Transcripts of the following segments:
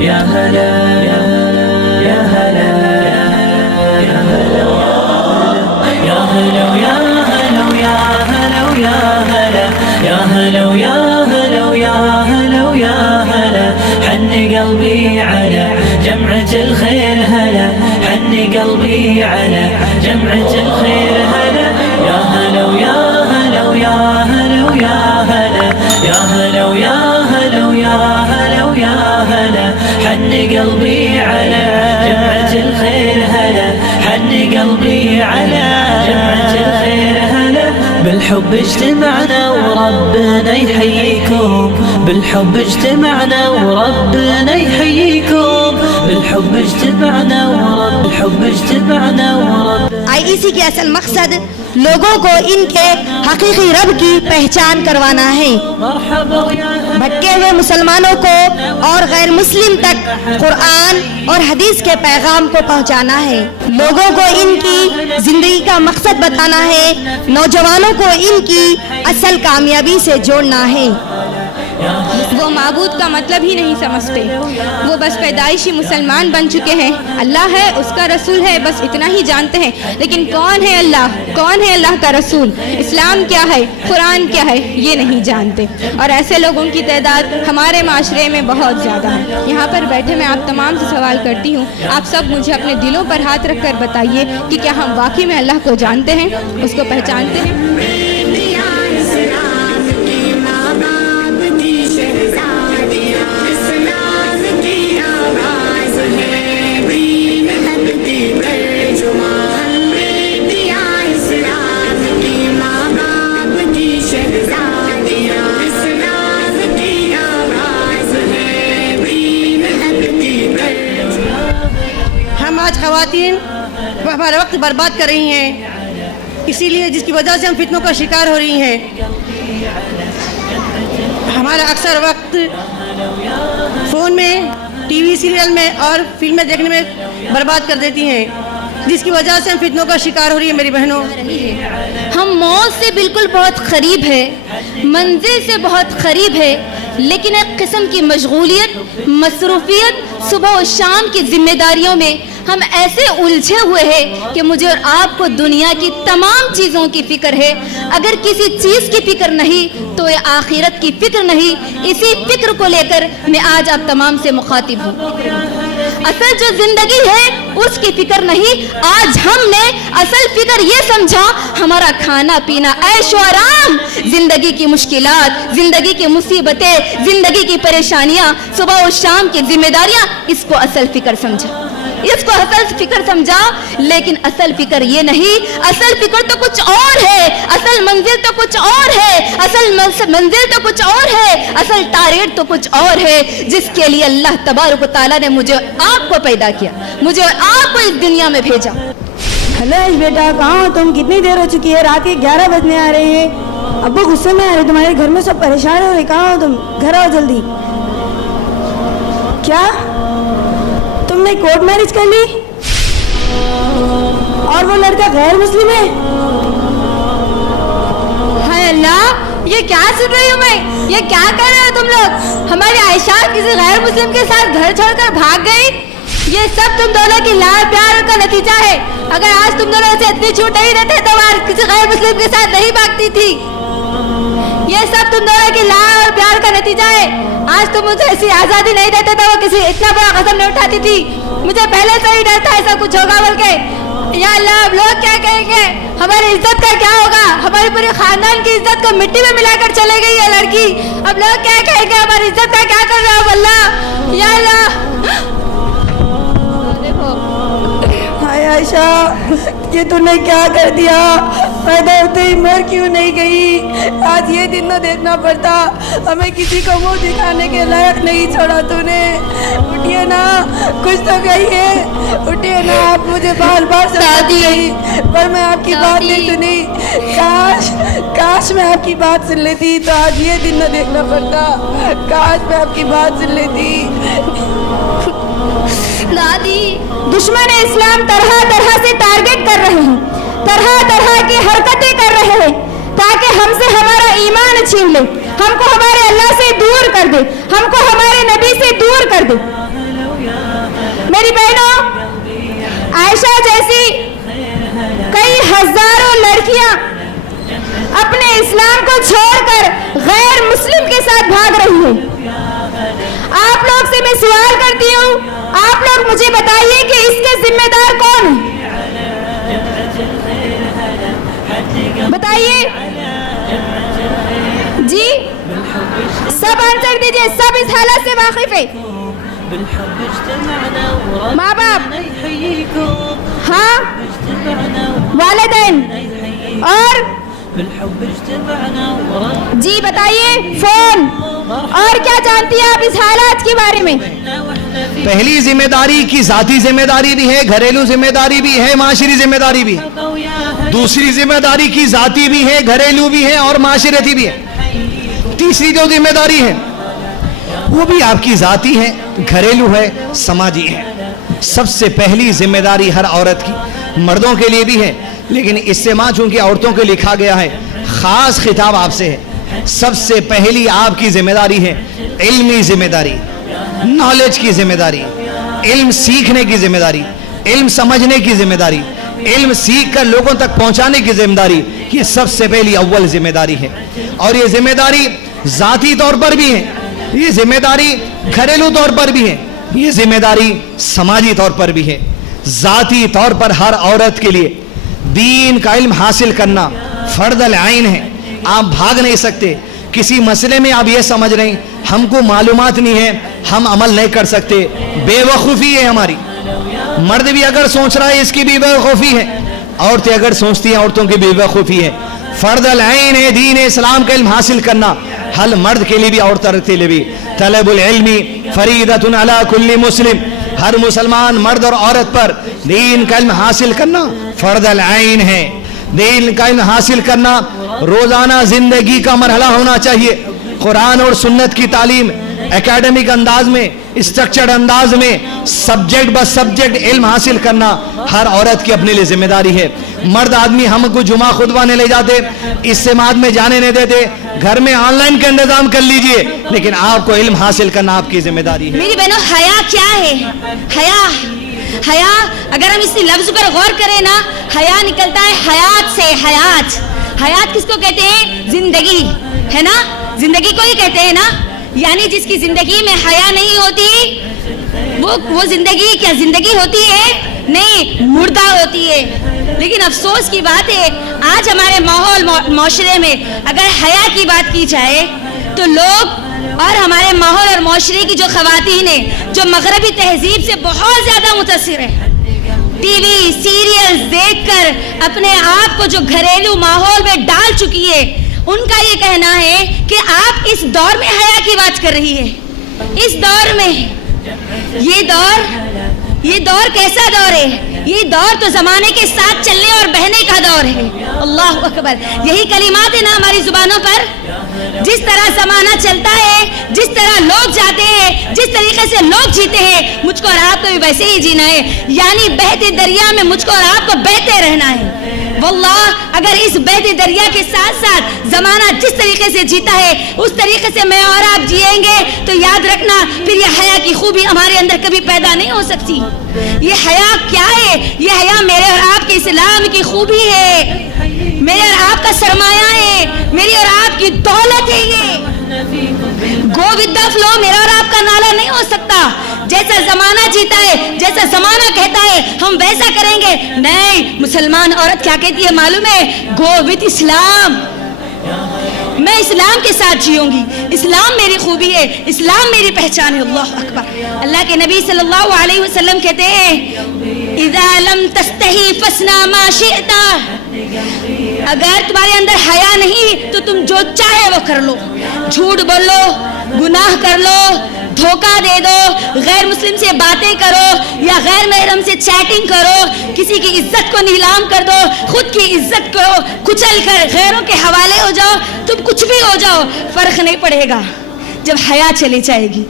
يا هلا يا هلا يا هلا يا هلا يا هلا يا هلا يا هلا يا هلا يا هلا يا هلا يا هلا حن قلبي على جمعة الخير هلا حن قلبي على جمعة الخير هلا يا هلا يا هلا يا هلا يا هلا يا هلا يا هلا يا هلا يا هلا حن قلبي على جمعة الخير هلا حن قلبي على جمعة الخير هلا بالحب اجتمعنا وربنا يحييكم بالحب اجتمعنا وربنا يحييكم بالحب اجتمعنا بالحب اجتمعنا IEC کے اصل مقصد لوگوں کو ان کے حقیقی رب کی پہچان کروانا ہے، بھٹکے ہوئے مسلمانوں کو اور غیر مسلم تک قرآن اور حدیث کے پیغام کو پہنچانا ہے، لوگوں کو ان کی زندگی کا مقصد بتانا ہے، نوجوانوں کو ان کی اصل کامیابی سے جوڑنا ہے۔ وہ معبود کا مطلب ہی نہیں سمجھتے، وہ بس پیدائشی مسلمان بن چکے ہیں، اللہ ہے اس کا رسول ہے بس اتنا ہی جانتے ہیں، لیکن کون ہے اللہ، کون ہے اللہ کا رسول، اسلام کیا ہے، قرآن کیا ہے، یہ نہیں جانتے، اور ایسے لوگوں کی تعداد ہمارے معاشرے میں بہت زیادہ ہے۔ یہاں پر بیٹھے میں آپ تمام سے سوال کرتی ہوں، آپ سب مجھے اپنے دلوں پر ہاتھ رکھ کر بتائیے کہ کیا ہم واقعی میں اللہ کو جانتے ہیں، اس کو پہچانتے ہیں؟ آج خواتین ہمارا وقت برباد کر رہی ہیں، اسی لیے جس کی وجہ سے ہم فتنوں کا شکار ہو رہی ہیں، ہمارا اکثر وقت فون میں، ٹی وی سیریل میں اور فلمیں دیکھنے میں برباد کر دیتی ہیں، جس کی وجہ سے ہم فتنوں کا شکار ہو رہی ہیں۔ میری بہنوں، ہم موت سے بالکل بہت قریب ہے، منزل سے بہت قریب ہے، لیکن ایک قسم کی مشغولیت، مصروفیت، صبح و شام کی ذمہ داریوں میں ہم ایسے الجھے ہوئے ہیں کہ مجھے اور آپ کو دنیا کی تمام چیزوں کی فکر ہے، اگر کسی چیز کی فکر نہیں تو یہ آخرت کی فکر نہیں، اسی فکر کو لے کر میں آج آپ تمام سے مخاطب ہوں۔ اصل جو زندگی ہے اس کی فکر نہیں، آج ہم نے اصل فکر یہ سمجھا ہمارا کھانا پینا، عیش و آرام، زندگی کی مشکلات، زندگی کی مصیبتیں، زندگی کی پریشانیاں، صبح و شام کی ذمہ داریاں، اس کو اصل فکر سمجھا، اس کو اصل فکر سمجھا، لیکن اصل فکر یہ نہیں، اصل فکر تو کچھ اور ہے، اصل منزل تو کچھ اور ہے، اصل منزل تو کچھ اور ہے، اصل ٹارگٹ تو کچھ اور ہے، جس کے لیے اللہ تبارک و تعالیٰ نے مجھے آپ کو پیدا کیا، مجھے آپ کو اس دنیا میں بھیجا۔ ہلو بیٹا، کہاں ہو تم؟ کتنی دیر ہو چکی ہے؟ رات کے 11 بجنے آ رہے ہیں، ابو غصے میں آ رہے، تمہارے گھر میں سب پریشان ہو رہے، کہاں ہو تم؟ گھر آؤ جلدی۔ کیا تم نے کورٹ میرج کر لی اور وہ لڑکا غیر مسلم ہے؟ ہائے اللہ، یہ کیا سن رہی ہوں میں، یہ کیا کر رہے ہو تم لوگ؟ ہماری عائشہ کسی غیر مسلم کے ساتھ گھر چھوڑ کر بھاگ گئی، یہ سب تم دونوں کی لاڑ پیار کا نتیجہ ہے۔ اگر آج تم دونوں سے اتنی چھوٹ نہیں دیتے تو آج کسی غیر مسلم کے ساتھ نہیں بھاگتی تھی، یہ سب تم دونوں کی لاڑ اور پیار کا نتیجہ ہے۔ آج تم مجھے ایسی آزادی نہیں دیتے تو وہ کسی اتنا بڑا قدم نہیں اٹھاتی تھی، مجھے پہلے سے ہی ڈر تھا ایسا کچھ ہوگا بول کے۔ یا اللہ، اب لوگ کیا کہیں گے، ہماری عزت کا کیا ہوگا، ہماری پوری خاندان کی عزت کو مٹی میں ملا کر چلے گئی ہے لڑکی، اب لوگ کیا کہیں گے، ہماری عزت کا کیا کر رہا ہوں اللہ، یا اللہ۔ ہائے عائشہ، یہ تو نے کیا کر دیا، پیدا ہوتے ہی مر کیوں نہیں گئی؟ آج یہ دن نہ دیکھنا پڑتا، ہمیں کسی کو منہ دکھانے کے لائق نہیں چھوڑا تو نے۔ اٹھیے نا، کچھ تو کہیے، اٹھیے نا، آپ مجھے بار بار سمجھاتی گئی پر میں آپ کی بات نہیں سنی، کاش میں آپ کی بات سن لیتی تو آج یہ دن نہ دیکھنا پڑتا، کاش میں آپ کی بات سن لیتی۔ دادی، دشمن اسلام طرح طرح سے ٹارگٹ کر رہے ہیں، طرح طرح کی حرکتیں کر رہے ہیں تاکہ ہم سے ہمارا ایمان چھین لے، ہم کو ہمارے اللہ سے دور کر دے، ہم کو ہمارے نبی سے دور کر دے۔ ایسی کئی ہزاروں لڑکیاں اپنے اسلام کو چھوڑ کر غیر مسلم کے ساتھ بھاگ رہی ہیں. آپ لوگ سے میں سوال کرتی ہوں, آپ لوگ مجھے بتائیے کہ اس کے ذمہ دار کون ہیں؟ بتائیے جی, سب آنسر دیجئے, سب اس حالت سے واقف ہے. ماں باپ, ہاں, والدین, اور جی بتائیے فون, اور کیا جانتی ہیں آپ اس حالات کے بارے میں؟ پہلی ذمہ داری کی ذاتی ذمہ داری بھی ہے, گھریلو ذمہ داری بھی ہے, معاشری ذمہ داری بھی ہے. دوسری ذمہ داری کی ذاتی بھی ہے, گھریلو بھی ہے اور معاشرتی بھی ہے. تیسری جو ذمہ داری ہے وہ بھی آپ کی ذاتی ہے, گھریلو ہے, سماجی ہے. سب سے پہلی ذمہ داری ہر عورت کی, مردوں کے لیے بھی ہے لیکن اس سے ماں چونکہ عورتوں کے لکھا گیا ہے, خاص خطاب آپ سے ہے. سب سے پہلی آپ کی ذمہ داری ہے علمی ذمہ داری, نالج کی ذمہ داری, علم سیکھنے کی ذمہ داری, علم سمجھنے کی ذمہ داری, علم سیکھ کر لوگوں تک پہنچانے کی ذمہ داری. یہ سب سے پہلی اول ذمہ داری ہے. اور یہ ذمہ داری ذاتی طور پر بھی ہے, یہ ذمہ داری گھریلو طور پر بھی ہے, یہ ذمہ داری سماجی طور پر بھی ہے. ذاتی طور پر ہر عورت کے لیے دین کا علم حاصل کرنا فرض العین ہے. آپ بھاگ نہیں سکتے. کسی مسئلے میں آپ یہ سمجھ رہے ہیں ہم کو معلومات نہیں ہے, ہم عمل نہیں کر سکتے, بے وقوفی ہے ہماری. مرد بھی اگر سوچ رہا ہے اس کی بھی بے وقوفی ہے, عورتیں اگر سوچتی ہیں عورتوں کی بے وقوفی ہے. فرض العین ہے دین اسلام کا علم حاصل کرنا, ہر مرد کے لیے بھی عورتوں کے لیے بھی. طلب العلم فریضۃ علی کل مسلم, ہر مسلمان مرد اور عورت پر دین کا علم حاصل کرنا فرض العین ہے. دین کا علم حاصل کرنا روزانہ زندگی کا مرحلہ ہونا چاہیے. قرآن اور سنت کی تعلیم اکیڈمک انداز میں, اسٹرکچرڈ انداز میں, سبجیکٹ بس سبجیکٹ علم حاصل کرنا ہر عورت کی اپنے لیے ذمہ داری ہے. مرد آدمی ہم کو جمعہ خطبہ نہیں لے جاتے, اجتماعات میں جانے نہیں دیتے, گھر میں آن لائن کا انتظام کر لیجئے, لیکن آپ کو علم حاصل کرنا آپ کی ذمہ داری ہے. میری بہنوں, حیا کیا ہے؟ حیا, حیا اگر ہم اس لفظ پر غور کریں نا, حیا نکلتا ہے حیات سے. حیات, حیات کس کو کہتے ہیں؟ زندگی ہے نا, زندگی کو ہی کہتے ہیں نا. یعنی جس کی زندگی میں حیا نہیں ہوتی وہ زندگی کیا زندگی ہوتی ہے؟ نہیں, مردہ ہوتی ہے. لیکن افسوس کی بات ہے آج ہمارے ماحول معاشرے میں اگر حیا کی بات کی جائے تو لوگ اور ہمارے ماحول اور معاشرے کی جو خواتین ہیں جو مغربی تہذیب سے بہت زیادہ متاثر ہیں, ٹی وی سیریلز دیکھ کر اپنے آپ کو جو گھریلو ماحول میں ڈال چکی ہے, ان کا یہ کہنا ہے کہ آپ اس دور میں حیا کی بات کر رہی ہے. اس دور میں یہ دور کیسا دور ہے؟ یہ دور تو زمانے کے ساتھ چلنے اور بہنے کا دور ہے. اللہ اکبر, یہی کلمات ہیں نا ہماری زبانوں پر. جس طرح زمانہ چلتا ہے, جس طرح لوگ جاتے ہیں, جس طریقے سے لوگ جیتے ہیں, مجھ کو اور آپ کو بھی ویسے ہی جینا ہے. یعنی بہتے دریا میں مجھ کو اور آپ کو بہتے رہنا ہے. واللہ اگر اس بہتے دریا کے ساتھ ساتھ زمانہ جس طریقے سے جیتا ہے اس طریقے سے میں اور آپ جیئیں گے تو یاد رکھنا پھر یہ حیا کی خوبی ہمارے اندر کبھی پیدا نہیں ہو سکتی. یہ حیا کیا ہے؟ یہ حیا میرے اور آپ کے اسلام کی خوبی ہے, میرے اور آپ کا سرمایہ ہے, میری اور آپ کی دولت ہے. یہ گو ود دا فلو میرا اور آپ کا نالا نہیں ہو سکتا. جیسا زمانہ جیتا ہے, جیسا زمانہ کہتا ہے ہم ویسا کریں گے. نہیں, مسلمان عورت کیا کہتی ہے معلوم ہے؟ گو ود اسلام. میں اسلام کے ساتھ جیوں گی, اسلام میری خوبی ہے, اسلام میری پہچان ہے. اللہ اکبر. اللہ کے نبی صلی اللہ علیہ وسلم کہتے ہیں اذا لم تستحی فاصنع ما شئت. اگر تمہارے اندر حیا نہیں تو تم جو چاہے وہ کر لو, جھوٹ بول لو, گناہ کر لو, دھوکہ دے دو, غیر مسلم سے باتیں کرو یا غیر محرم سے چیٹنگ کرو, کسی کی عزت کو نیلام کر دو, خود کی عزت کو کچل کر غیروں کے حوالے ہو جاؤ, تم کچھ بھی ہو جاؤ, فرق نہیں پڑے گا جب حیا چلی جائے گی.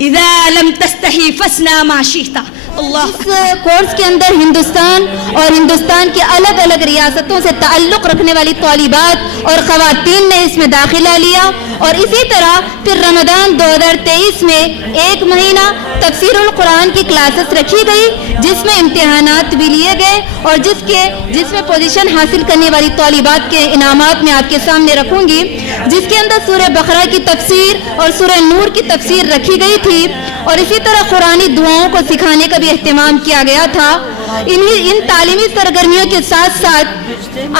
اذا لم تستحی فاصنع ما شئت. اس کورس کے اندر ہندوستان اور ہندوستان کی الگ الگ ریاستوں سے تعلق رکھنے والی طالبات اور خواتین نے اس میں داخلہ لیا. اور اسی طرح پھر رمضان 2023 میں 1 مہینہ تفسیر القرآن کی کلاسز رکھی گئی جس میں امتحانات بھی لیے گئے اور جس میں پوزیشن حاصل کرنے والی طالبات کے انعامات میں آپ کے سامنے رکھوں گی, جس کے اندر سورہ بقرہ کی تفسیر اور سورہ نور کی تفسیر رکھی گئی تھی. اور اسی طرح قرآنی دعاؤں کو سکھانے کا بھی اہتمام کیا گیا تھا. ان تعلیمی سرگرمیوں کے ساتھ ساتھ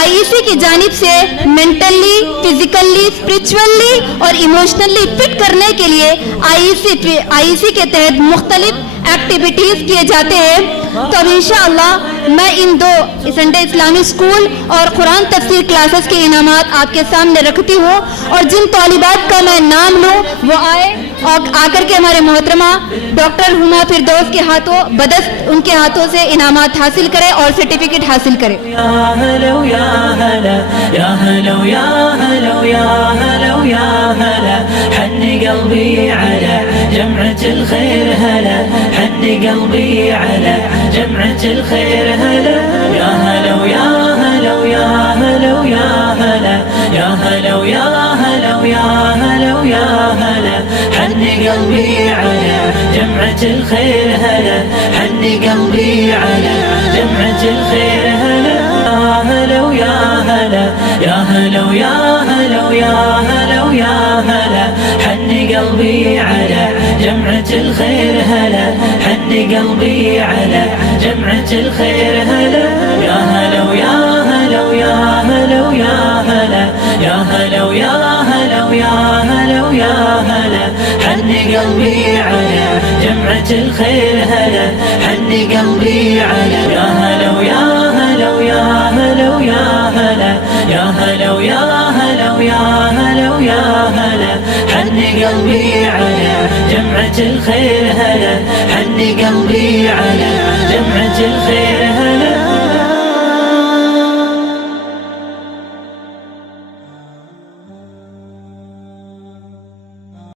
آئی ای سی کی جانب سے مینٹلی, فزیکلی, اسپرچولی اور ایموشنلی فٹ کرنے کے لیے آئی ای سی کے تحت مختلف ایکٹیویٹیز کیے جاتے ہیں. تو اب انشاءاللہ میں ان 2 سنڈے اسلامی اسکول اور قرآن تفسیر کلاسز کے انعامات آپ کے سامنے رکھتی ہوں, اور جن طالبات کا میں نام لوں وہ آئے اور آ کر کے ہمارے محترمہ ڈاکٹر ہما فردوس کے ہاتھوں بدست ان کے ہاتھوں سے انعامات حاصل کرے اور سرٹیفکیٹ حاصل کرے. يا هلا ويا هلا يا هلا ويا هلا ويا هلا ويا هلا حن قلبي على جمعة الخير هلا حن قلبي على جمعة الخير هلا يا هلا ويا هلا ويا هلا ويا هلا يا هلا ويا هلا ويا هلا ويا هلا حن قلبي على جمعة الخير هلا حن قلبي على جمعة الخير هلا يا هلا ويا هلا يا هلا ويا هلا ويا هلا ويا هلا حن قلبي على جمعة الخير هلا حن قلبي على جمعة الخير هلا يا هلا ويا هلا ويا هلا ويا هلا يا هلا ويا هلا ويا هلا ويا هلا حن قلبي على جمعة الخير هلا حن قلبي على يا هلا ويا هلا ويا هلا ويا هلا يا هلا ويا هلا ويا هلا ويا هلا حن قلبي على جمعة الخير هلا حن قلبي على جمعة الخير